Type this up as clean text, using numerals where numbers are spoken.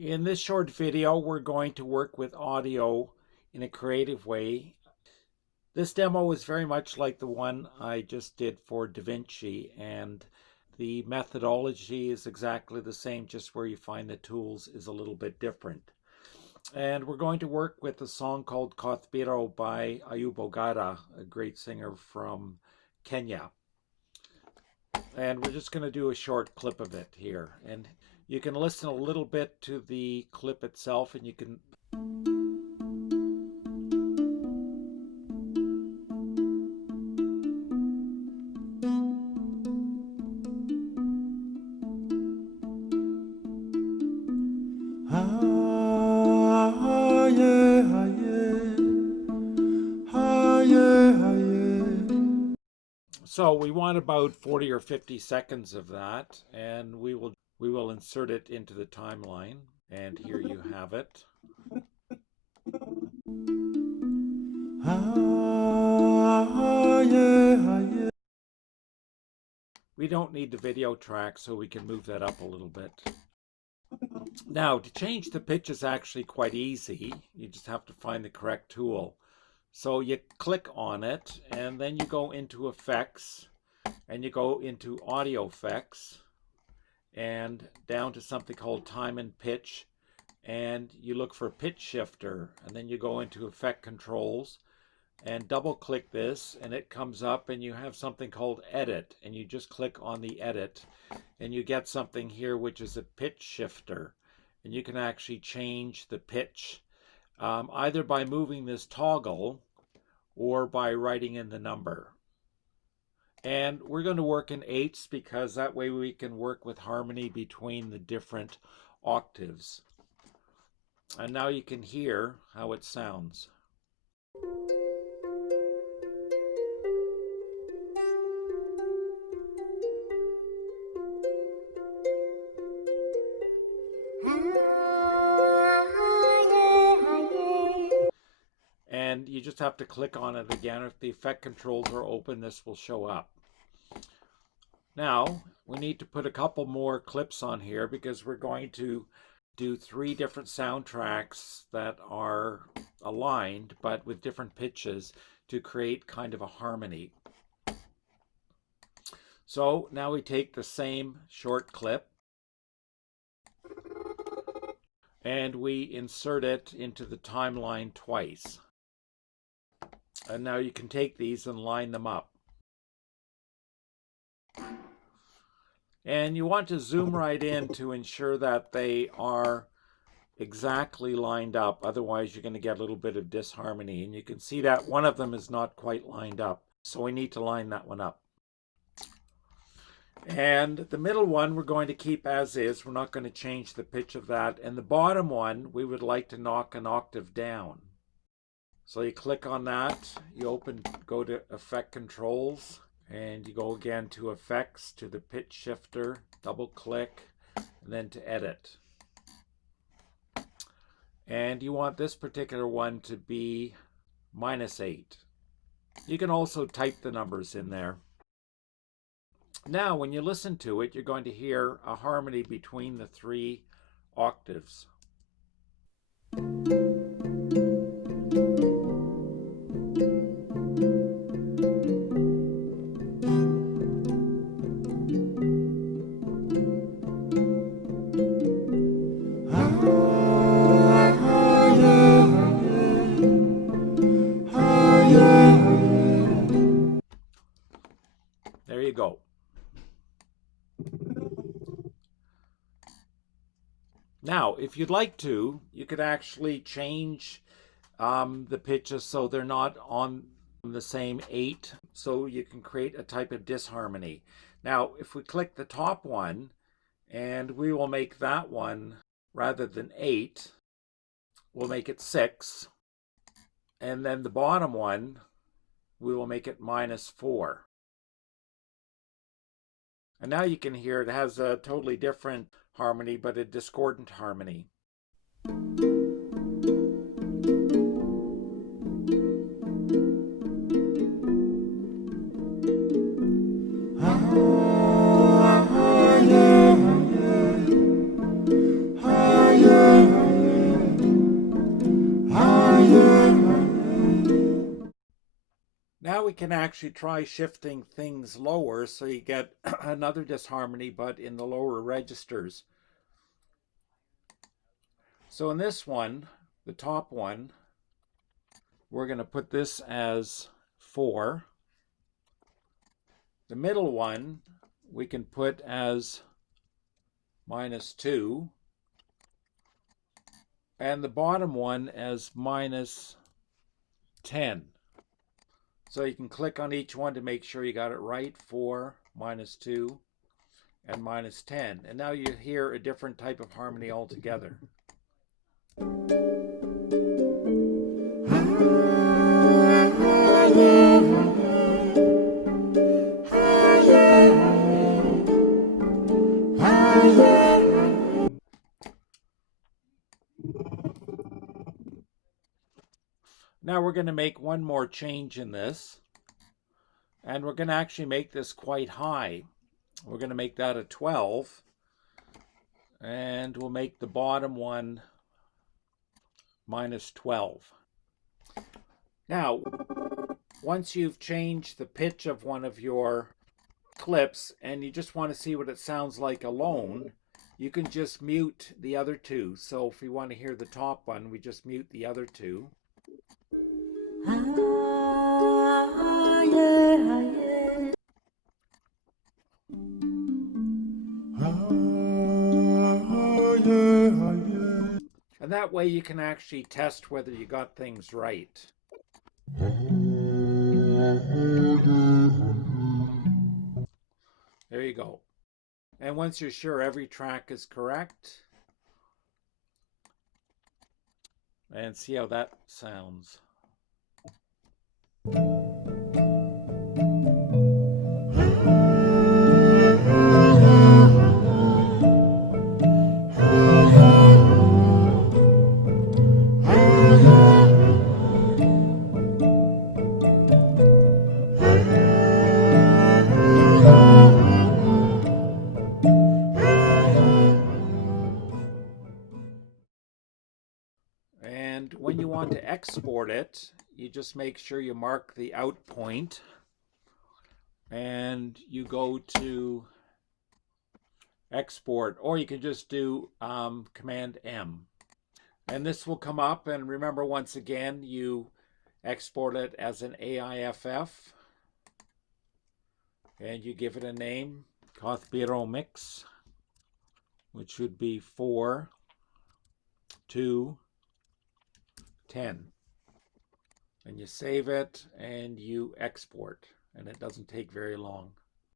In this short video, we're going to work with audio in a creative way. This demo is very much like the one I just did for DaVinci, and the methodology is exactly the same, just where you find the tools is a little bit different. And we're going to work with a song called Kothbiro by Ayub Ogada, a great singer from Kenya. And we're just going to do a short clip of it here. And you can listen a little bit to the clip itself, and you can So we want about 40 or 50 seconds of that, and we will insert it into the timeline. And here you have it. We don't need the video track, so we can move that up a little bit. Now, to change the pitch is actually quite easy. You just have to find the correct tool. So you click on it, and then you go into Effects, and you go into Audio Effects, and down to something called Time and Pitch, and you look for Pitch Shifter, and then you go into Effect Controls, and double click this, and it comes up, and you have something called Edit, and you just click on the Edit, and you get something here which is a Pitch Shifter, and you can actually change the pitch either by moving this toggle or by writing in the number. And we're going to work in eighths because that way we can work with harmony between the different octaves. And now you can hear how it sounds. And you just have to click on it again. If the effect controls are open, this will show up. Now, we need to put a couple more clips on here because we're going to do 3 different soundtracks that are aligned but with different pitches to create kind of a harmony. So now we take the same short clip and we insert it into the timeline twice. And now you can take these and line them up. And you want to zoom right in to ensure that they are exactly lined up. Otherwise, you're going to get a little bit of disharmony. And you can see that one of them is not quite lined up. So we need to line that one up. And the middle one we're going to keep as is. We're not going to change the pitch of that. And the bottom one, we would like to knock an octave down. So you click on that, you go to Effect Controls, and you go again to Effects, to the Pitch Shifter, double click, and then to Edit. And you want this particular one to be -8. You can also type the numbers in there. Now, when you listen to it, you're going to hear a harmony between the 3 octaves. There you go. Now, if you'd like to, you could actually change the pitches so they're not on the same 8, so you can create a type of disharmony. Now, if we click the top one, and we will make that one, rather than 8, we'll make it 6. And then the bottom one, we will make it -4. And now you can hear it has a totally different harmony, but a discordant harmony. There can actually try shifting things lower so you get another disharmony, but in the lower registers. So in this one, the top one, we're going to put this as 4. The middle one we can put as -2. And the bottom one as -10. So you can click on each one to make sure you got it right. 4, -2, and -10. And now you hear a different type of harmony altogether. Now we're going to make one more change in this, and we're going to actually make this quite high. We're going to make that a 12, and we'll make the bottom one -12. Now, once you've changed the pitch of one of your clips and you just want to see what it sounds like alone, you can just mute the other two. So if we want to hear the top one, we just mute the other two. And that way you can actually test whether you got things right. There you go. And once you're sure every track is correct, and see how that sounds. And when you want to export it, you just make sure you mark the out point and you go to export, or you can just do Command M. And this will come up, and remember, once again, you export it as an AIFF and you give it a name, Kothbiro Mix, which would be 4, 2, 10. And you save it and you export, and it doesn't take very long.